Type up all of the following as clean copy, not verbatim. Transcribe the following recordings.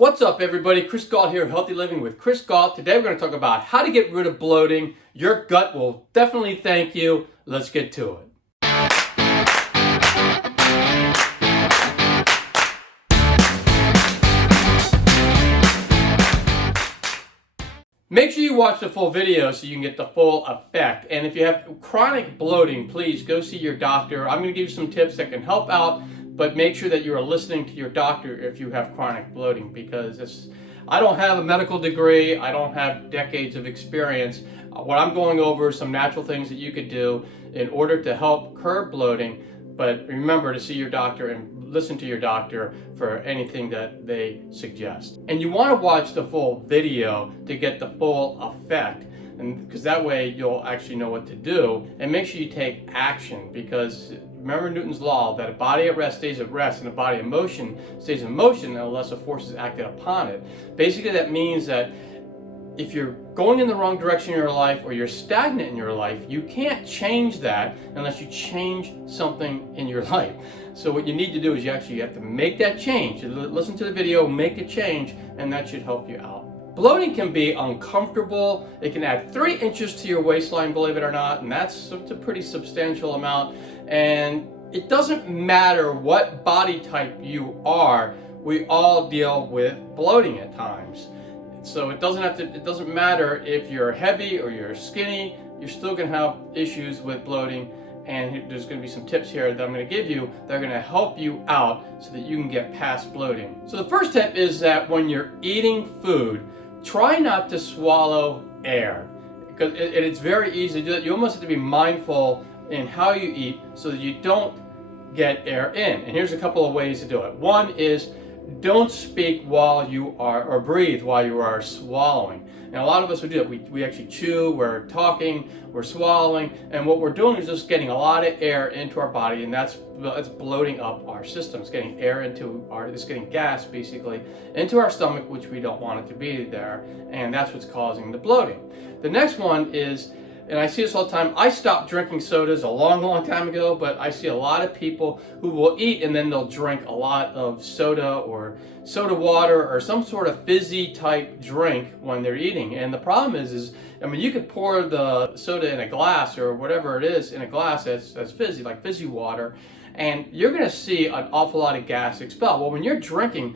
What's up everybody, Chris Gault here, Healthy Living with Chris Gault. Today we're going to talk about how to get rid of bloating. Your gut will definitely thank you. Let's get to it. Make sure you watch the full video so you can get the full effect. And if you have chronic bloating, please go see your doctor. I'm going to give you some tips that can help out, but make sure that you are listening to your doctor if you have chronic bloating, because I don't have a medical degree, I don't have decades of experience. What I'm going over is some natural things that you could do in order to help curb bloating, but remember to see your doctor and listen to your doctor for anything that they suggest. And you want to watch the full video to get the full effect, and because that way you'll actually know what to do. And make sure you take action, because remember Newton's law that a body at rest stays at rest and a body in motion stays in motion unless a force is acted upon it. Basically that means that if you're going in the wrong direction in your life or you're stagnant in your life, you can't change that unless you change something in your life. So what you need to do is you have to make that change. Listen to the video, make a change, and that should help you out. Bloating can be uncomfortable. It can add 3 inches to your waistline, believe it or not, and that's a pretty substantial amount. And it doesn't matter what body type you are, we all deal with bloating at times. So it doesn't matter if you're heavy or you're skinny, you're still going to have issues with bloating. And there's going to be some tips here that I'm going to give you that are going to help you out so that you can get past bloating. So the first tip is that when you're eating food, try not to swallow air, because it's very easy to do that. You almost have to be mindful in how you eat so that you don't get air in. And here's a couple of ways to do it. One is don't speak while you are, or breathe while you are swallowing. And a lot of us would do that. We actually chew, we're talking, we're swallowing, and what we're doing is just getting a lot of air into our body, and that's bloating up our system. It's getting air it's getting gas basically into our stomach, which we don't want it to be there, and that's what's causing the bloating. The next one is, and I see this all the time, I stopped drinking sodas a long time ago, but I see a lot of people who will eat and then they'll drink a lot of soda or soda water or some sort of fizzy type drink when they're eating. And the problem is I mean, you could pour the soda in a glass or whatever it is in a glass as fizzy, like fizzy water, and you're gonna see an awful lot of gas expel. Well, when you're drinking,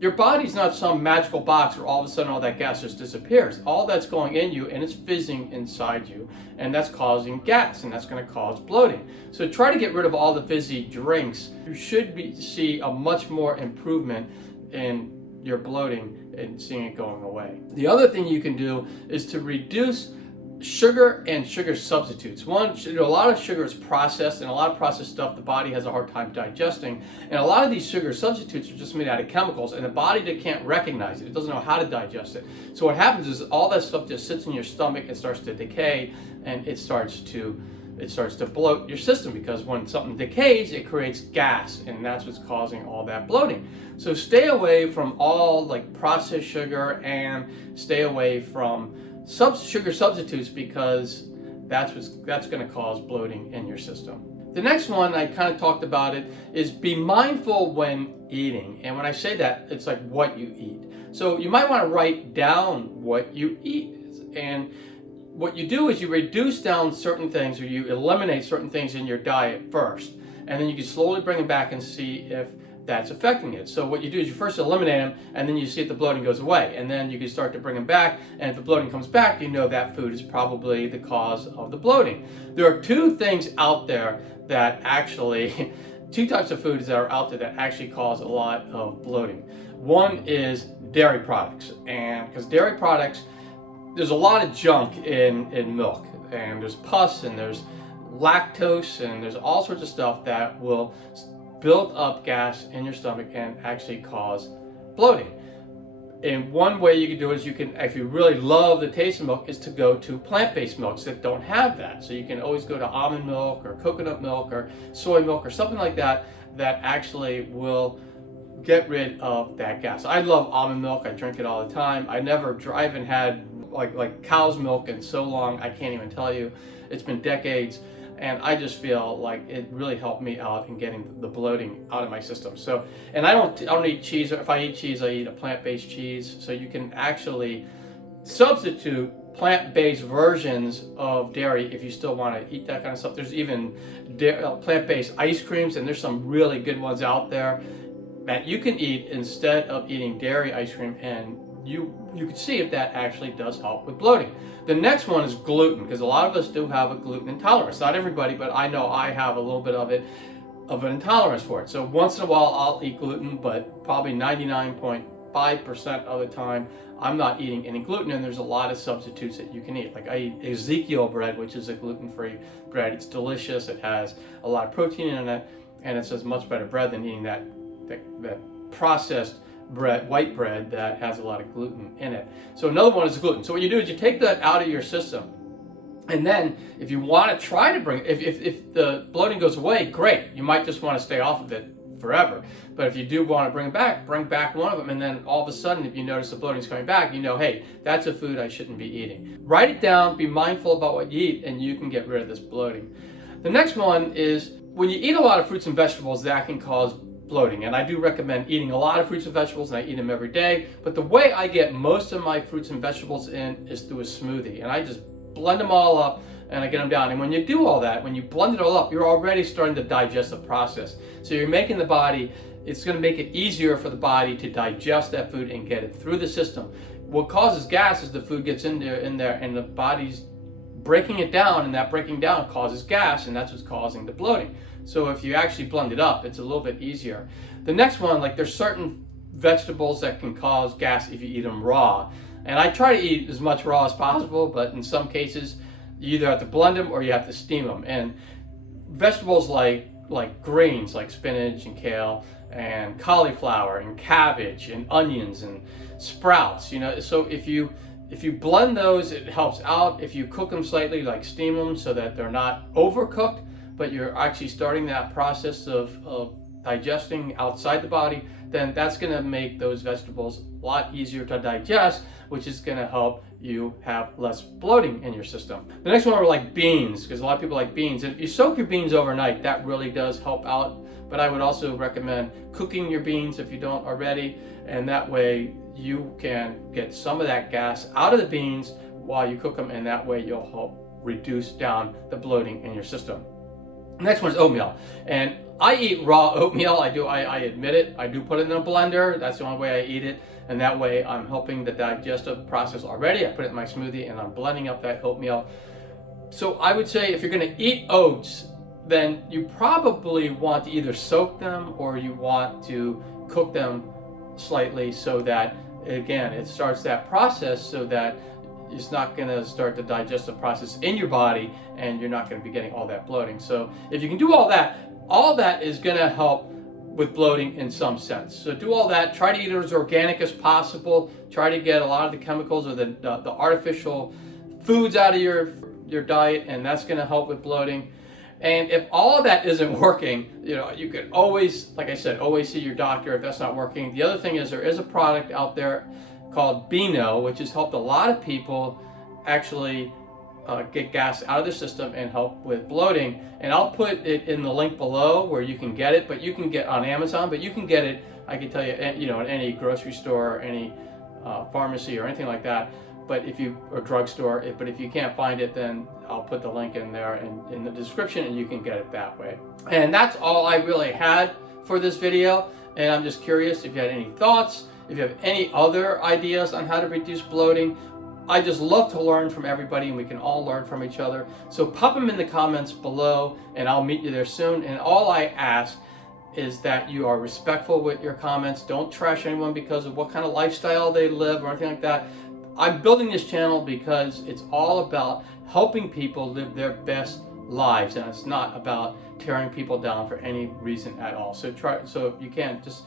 your body's not some magical box where all of a sudden all that gas just disappears. All that's going in you and it's fizzing inside you, and that's causing gas, and that's going to cause bloating. So try to get rid of all the fizzy drinks. You should see a much more improvement in your bloating and seeing it going away. The other thing you can do is to reduce sugar and sugar substitutes. One, a lot of sugar is processed, and a lot of processed stuff the body has a hard time digesting, and a lot of these sugar substitutes are just made out of chemicals, and the body can't recognize it. It doesn't know how to digest it. So what happens is all that stuff just sits in your stomach and starts to decay, and it starts to bloat your system, because when something decays, it creates gas, and that's what's causing all that bloating. So stay away from all like processed sugar, and stay away from sugar substitutes, because that's going to cause bloating in your system. The next one, I kind of talked about it, is be mindful when eating. And when I say that, it's like what you eat. So you might want to write down what you eat. And what you do is you reduce down certain things, or you eliminate certain things in your diet first. And then you can slowly bring them back and see if that's affecting it. So what you do is you first eliminate them, and then you see if the bloating goes away, and then you can start to bring them back, and if the bloating comes back, you know that food is probably the cause of the bloating. There are 2 things out there that actually, 2 types of foods that are out there that actually cause a lot of bloating. One is dairy products, and because dairy products, there's a lot of junk in milk, and there's pus, and there's lactose, and there's all sorts of stuff that will build up gas in your stomach and actually cause bloating. And one way you can do it is you can, if you really love the taste of milk, is to go to plant-based milks that don't have that. So you can always go to almond milk or coconut milk or soy milk or something like that that actually will get rid of that gas. I love almond milk. I drink it all the time. I haven't had like cow's milk in so long, I can't even tell you. It's been decades. and I just feel like it really helped me out in getting the bloating out of my system. So, and I don't eat cheese. If I eat cheese, I eat a plant-based cheese. So you can actually substitute plant-based versions of dairy if you still want to eat that kind of stuff. There's even plant-based ice creams, and there's some really good ones out there that you can eat instead of eating dairy ice cream, and you can see if that actually does help with bloating. The next one is gluten, because a lot of us do have a gluten intolerance. Not everybody, but I know I have a little bit of an intolerance for it. So once in a while I'll eat gluten, but probably 99.5% of the time I'm not eating any gluten, and there's a lot of substitutes that you can eat. Like I eat Ezekiel bread, which is a gluten-free bread. It's delicious. It has a lot of protein in it, and it's just much better bread than eating that processed bread, white bread that has a lot of gluten in it. So another one is gluten. So what you do is you take that out of your system, and then if you want to try to if the bloating goes away, great. You might just want to stay off of it forever. But if you do want to bring back one of them, and then all of a sudden if you notice the bloating is coming back, you know, hey, that's a food I shouldn't be eating. Write it down, be mindful about what you eat, and you can get rid of this bloating. The next one is when you eat a lot of fruits and vegetables, that can cause bloating, and I do recommend eating a lot of fruits and vegetables, and I eat them every day. But the way I get most of my fruits and vegetables in is through a smoothie, and I just blend them all up and I get them down. And when you do all that, when you blend it all up, you're already starting the digestive process. So you're making the body, it's going to make it easier for the body to digest that food and get it through the system. What causes gas is the food gets in there and the body's breaking it down, and that breaking down causes gas, and that's what's causing the bloating. So if you actually blend it up, it's a little bit easier. The next one, like there's certain vegetables that can cause gas if you eat them raw. And I try to eat as much raw as possible, but in some cases, you either have to blend them or you have to steam them. And vegetables like greens, like spinach and kale and cauliflower and cabbage and onions and sprouts, you know, so if you blend those, it helps out. If you cook them slightly, like steam them so that they're not overcooked, but you're actually starting that process of digesting outside the body, then that's going to make those vegetables a lot easier to digest, which is going to help you have less bloating in your system. The next one are like beans, because a lot of people like beans. And if you soak your beans overnight, that really does help out. But I would also recommend cooking your beans if you don't already, and that way you can get some of that gas out of the beans while you cook them, and that way you'll help reduce down the bloating in your system. Next one is oatmeal, and I eat raw oatmeal. I admit it. I do put it in a blender. That's the only way I eat it, and that way I'm helping the digestive process already. I put it in my smoothie and I'm blending up that oatmeal. So I would say if you're going to eat oats, then you probably want to either soak them or you want to cook them slightly, so that again it starts that process, so that it's not going to start the digestive process in your body, and you're not going to be getting all that bloating. So if you can do all that is going to help with bloating in some sense. So do all that. Try to eat it as organic as possible. Try to get a lot of the chemicals or the artificial foods out of your diet, and that's going to help with bloating. And if all of that isn't working, you know, you could always, like I said, always see your doctor if that's not working. The other thing is there is a product out there called Beano, which has helped a lot of people actually get gas out of the system and help with bloating. And I'll put it in the link below where you can get it, but you can get on Amazon, but you can get it, I can tell you, you know, at any grocery store or any pharmacy or anything like that. But or drugstore, but if you can't find it, then I'll put the link in there in the description, and you can get it that way. And that's all I really had for this video. And I'm just curious if you had any thoughts, if you have any other ideas on how to reduce bloating. I just love to learn from everybody, and we can all learn from each other. So pop them in the comments below, and I'll meet you there soon. And all I ask is that you are respectful with your comments. Don't trash anyone because of what kind of lifestyle they live or anything like that. I'm building this channel because it's all about helping people live their best lives, and it's not about tearing people down for any reason at all. So if you can, just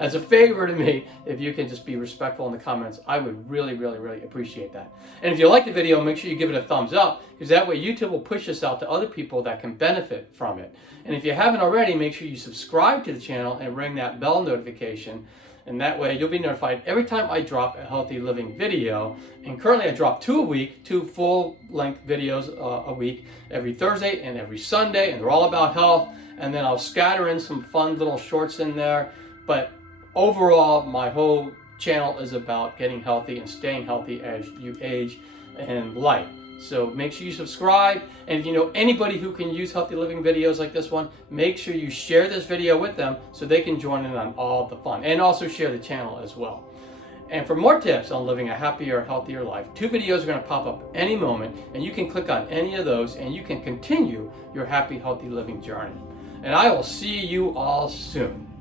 as a favor to me, if you can just be respectful in the comments, I would really, really, really appreciate that. And if you like the video, make sure you give it a thumbs up, because that way YouTube will push this out to other people that can benefit from it. And if you haven't already, make sure you subscribe to the channel and ring that bell notification. and that way you'll be notified every time I drop a healthy living video. And currently I drop 2 a week, 2 full-length videos a week, every Thursday and every Sunday, and they're all about health. And then I'll scatter in some fun little shorts in there. But overall, my whole channel is about getting healthy and staying healthy as you age in life. So make sure you subscribe, and if you know anybody who can use healthy living videos like this one, make sure you share this video with them so they can join in on all the fun, and also share the channel as well. And for more tips on living a happier, healthier life, 2 videos are going to pop up any moment, and you can click on any of those and you can continue your happy, healthy living journey. And I will see you all soon.